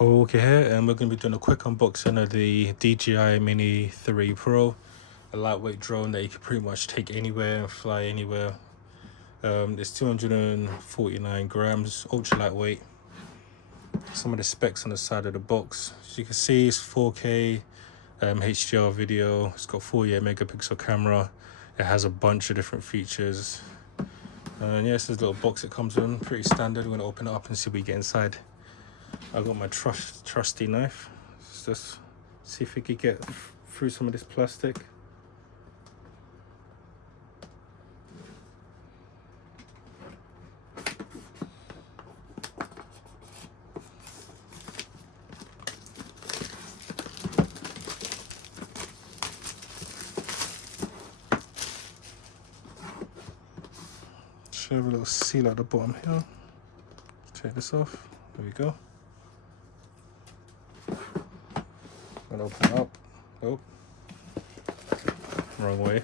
Okay, here, and we're going to be doing a quick unboxing of the DJI Mini 3 Pro, a lightweight drone that you can pretty much take anywhere and fly anywhere. It's 249 grams, ultra lightweight. Some of the specs on the side of the box, as you can see, it's 4K HDR video. It's got 48 megapixel camera. It has a bunch of different features. And yeah, this is a little box it comes in, pretty standard. We're going to open it up and see what we get inside. I got my trusty knife. Let's just see if we could get through some of this plastic. Should have a little seal at the bottom here. Take this off. There we go. I'm gonna open it up. Oh, wrong way.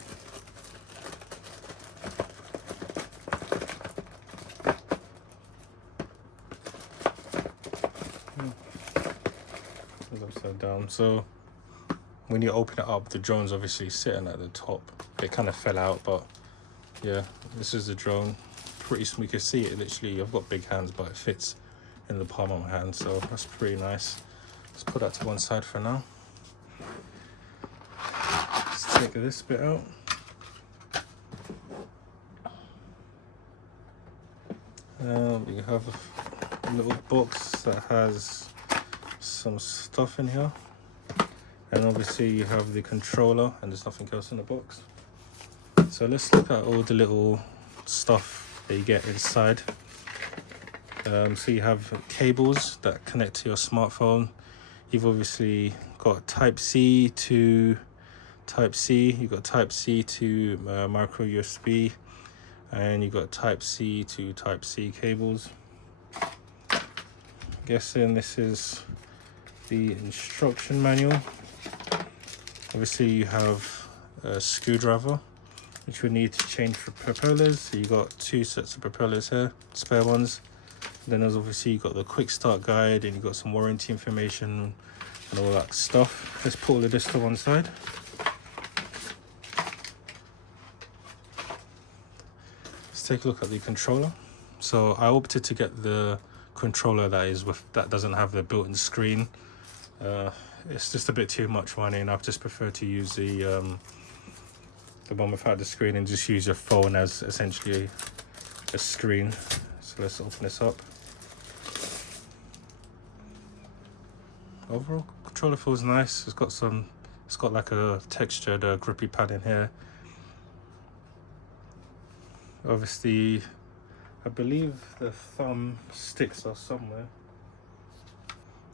It's upside down. So when you open it up, the drone's obviously sitting at the top. It kind of fell out, but yeah, this is the drone. Pretty smooth. You can see it literally. I've got big hands, but it fits in the palm of my hand, so that's pretty nice. Let's put that to one side for now. Let's take this bit out. We have a little box that has some stuff in here, and obviously you have the controller, and there's nothing else in the box. So let's look at all the little stuff that you get inside. So you have cables that connect to your smartphone. You've obviously got Type-C to Type-C. You've got Type-C to micro USB, and you've got Type-C to Type-C cables. I'm guessing this is the instruction manual. Obviously you have a screwdriver, which we need to change for propellers. So you got two sets of propellers here, spare ones. Then there's obviously you got the quick start guide, and you got some warranty information and all that stuff. Let's put all of this to one side. Let's take a look at the controller. So I opted to get the controller that doesn't have the built-in screen. It's just a bit too much money, and I've just preferred to use the one without the screen and just use your phone as essentially a screen. So let's open this up. Overall controller feels nice. It's got like a textured grippy pad in here. Obviously I believe the thumb sticks are somewhere.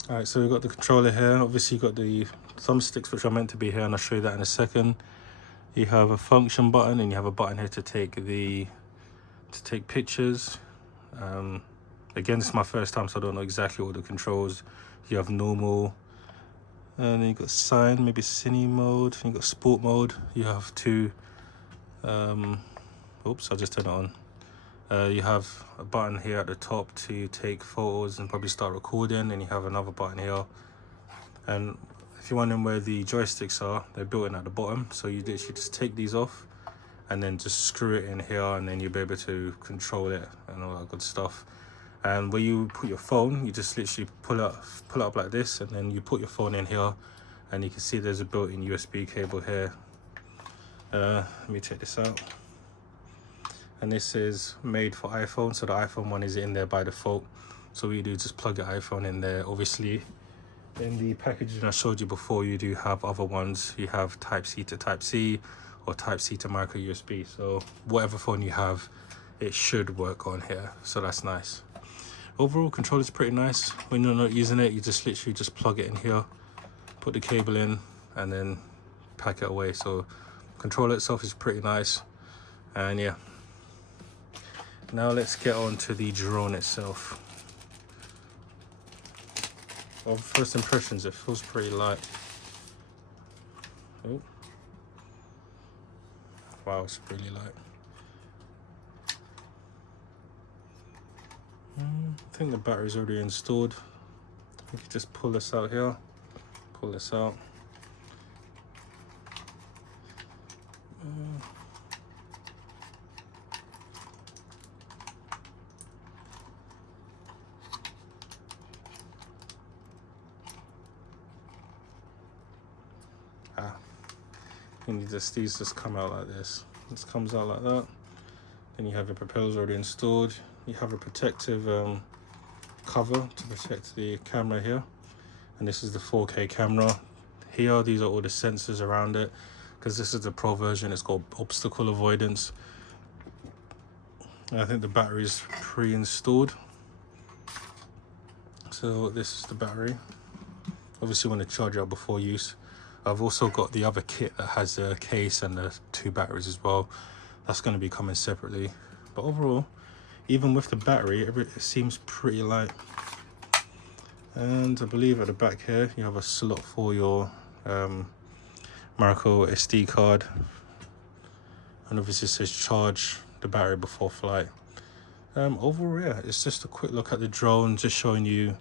Alright, so we've got the controller here. Obviously you've got the thumbsticks, which are meant to be here, and I'll show you that in a second. You have a function button, and you have a button here to take pictures. Again, this is my first time, so I don't know exactly all the controls. You have normal, and then you got sign, maybe cine mode, and you got sport mode. You have two oops, I just turned it on. You have a button here at the top to take photos and probably start recording, and you have another button here. And if you're wondering where the joysticks are, they're built in at the bottom, so you literally just take these off and then just screw it in here, and then you'll be able to control it and all that good stuff. And where you put your phone, you just literally pull it up like this, and then you put your phone in here, and you can see there's a built-in USB cable here. Let me take this out. And this is made for iPhone, so the iPhone one is in there by default. So what you do is just plug your iPhone in there. Obviously in the packaging I showed you before, you do have other ones. You have Type-C to Type-C or Type-C to micro USB. So whatever phone you have, it should work on here, so that's nice. Overall, controller is pretty nice. When you're not using it, you just literally just plug it in here, put the cable in, and then pack it away. So controller itself is pretty nice. And yeah, now let's get on to the drone itself. Well, first impressions, it feels pretty light. Oh, wow, it's really light. I think the battery's already installed. You can just pull this out here, pull this out. And these just come out like this. This comes out like that. Then you have your propellers already installed. You have a protective cover to protect the camera here. And this is the 4K camera. Here, these are all the sensors around it. Because this is the Pro version, it's called obstacle avoidance. And I think the battery is pre-installed. So this is the battery. Obviously you want to charge it up before use. I've also got the other kit that has a case and the 2 batteries as well. That's going to be coming separately. But overall, even with the battery, it seems pretty light. And I believe at the back here, you have a slot for your micro SD card. And obviously it says charge the battery before flight. Overall, yeah, it's just a quick look at the drone, just showing you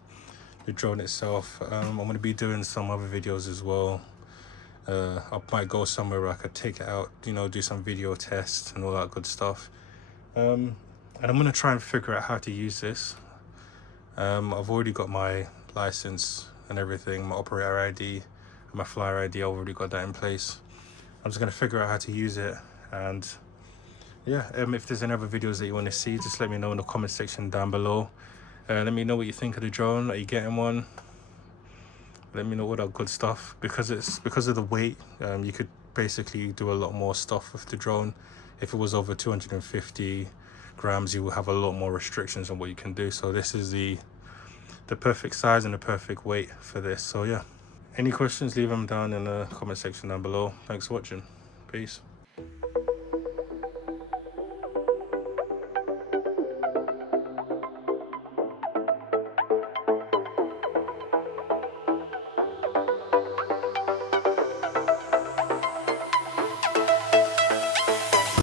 the drone itself. I'm going to be doing some other videos as well. I might go somewhere where I could take it out, you know, do some video tests and all that good stuff. And I'm going to try and figure out how to use this. I've already got my license and everything, my operator ID and my flyer ID. I've already got that in place. I'm just going to figure out how to use it. And yeah, if there's any other videos that you want to see, just let me know in the comment section down below. Let me know what you think of the drone. Are you getting one? Let me know all that good stuff. Because of the weight, you could basically do a lot more stuff with the drone. If it was over 250 grams, you will have a lot more restrictions on what you can do. So this is the perfect size and the perfect weight for this. So yeah, any questions, leave them down in the comment section down below. Thanks for watching. Peace.